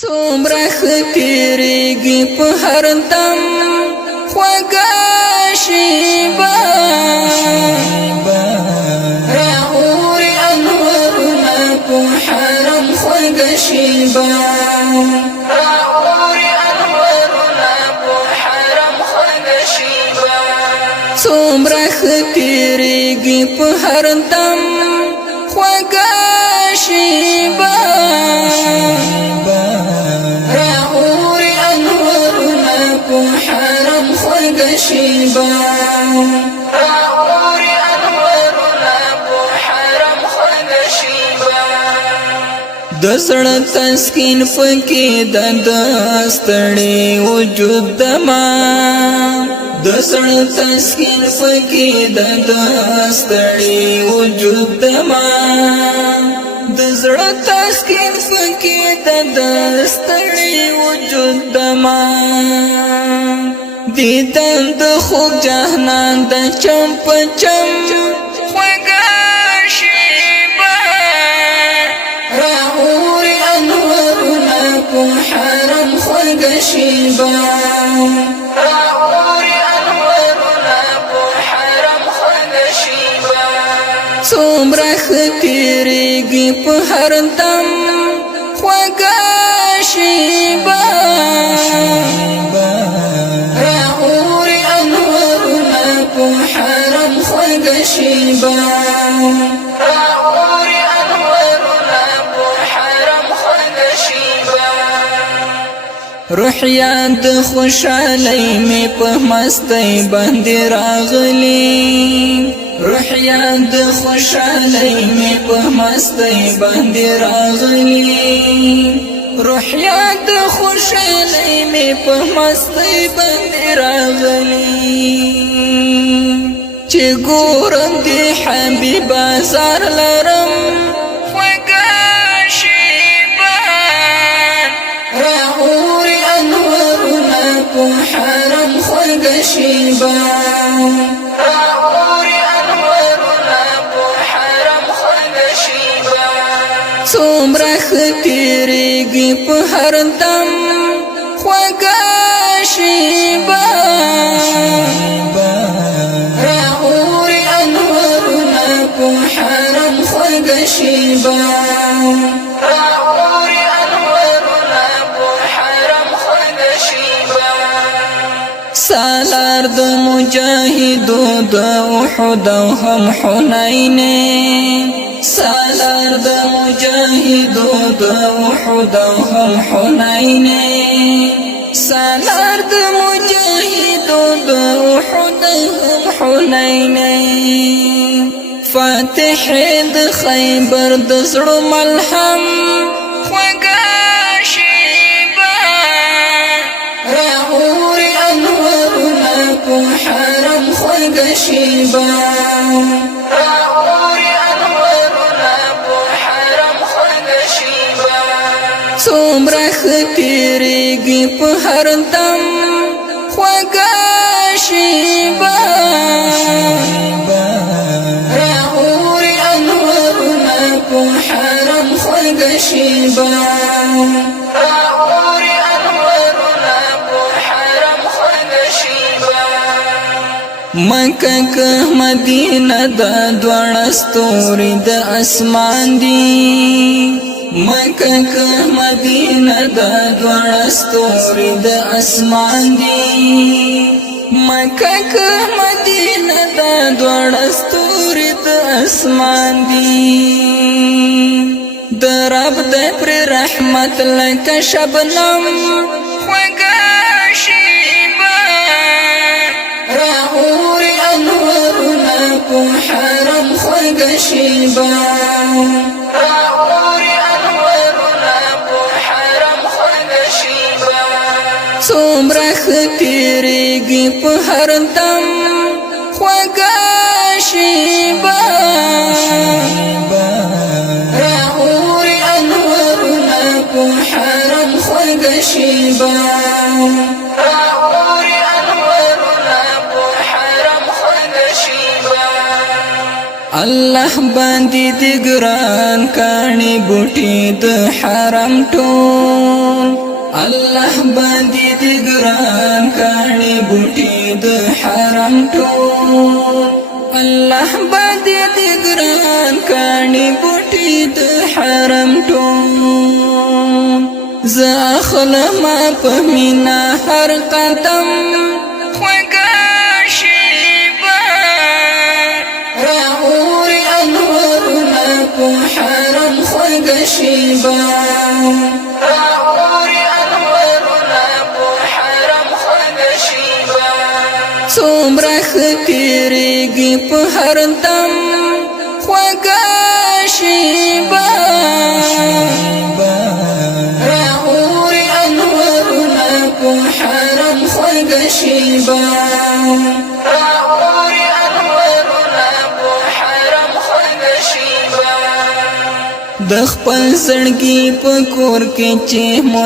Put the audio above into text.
څومره ختیریږي په هر دم خوږه شیبه راغوري انوارونه په حرم خوږه شیبه راغوري انوارونه په حرم خوږه شیبه څومره ختیریږي په هر دم خوږه شیبه شیبا راغوري انوارونه په حرم خوږه شیبا د زړه تسکین پکې د ستړي وجود دما د زړه تسکین پکې د ستړي وجود دما د زړه تسکین پکې د ستړي وجود دما دیدن د خوږ جهان د چم په چم خوږه شیبه راغوري انوارونه په حرم خوږه شیبه راغوري انوارونه په حرم خوږه شیبه څومره ختیریږي په هر دم خوږه شیبه شیبا راغوري انوارونه په حرم خوږه شیبا روح یاد خوشالۍ می په مستی باندې راغلی روح یاد خوشالۍ می په مستی باندې راغلی روح یاد خوشالۍ می په مستی باندې راغلی چې ګورم دی حبیبا زار لرم خوږه شیبه راغوري انوارونه په حرم خوږه شیبه راغوري انوارونه په حرم خوږه شیبه څومره ختیریږي په هر دم خوږه شیبه شیبا راغوري انوارونه په حرم خوږه شیبا سالار د مجاهدو د احد او هم حنین سالار د مجاهدو د احد او هم حنین سالار د مجاهدو د احد هم حنین فاتح د خیبر د زړه ملهم خوږه شیبه راغوري انوارونه په حرم خوږه شیبه راغوري انوارونه په حرم خوږه شیبه څومره ختیریږي په هر دم خوږه شیبه شیبا راغوري انوارونه په حرم خوږه شیبا مکه که مدینه د دواړه ستوري د اسمان دي مکه که مدینه د دواړه ستوري د اسمان دي مکه که مدینه د دواړه ستوري د اسمان دي د رب د پر رحمت لکه شبنم خوږه شیبه راغوري انوارونه په حرم خوږه شیبه راغوري انوارونه په حرم خوږه شیبه څومره ختیریږي په هر دم خوږه شیبه شیبا راغوري انوارونه په حرم خوږه شیبا الله باندې د ګران کاني بوټي د حرم ټول الله باندې د ګران کاڼي بوټي د حرم ټول الله باندې د ګران کاڼي بوټي د حرم ټول زه اخلم په مینا هر قدم خوږه شیبه رااوري انوارونه په حرم خوږه شیبه څومره ښه تېرېږي په هر دم خوږه شیبه رااوري انوارونه په حرم خوږه شیبه رااوري انوارونه په حرم خوږه شیبه د خپل زړګي په کور کې چې مو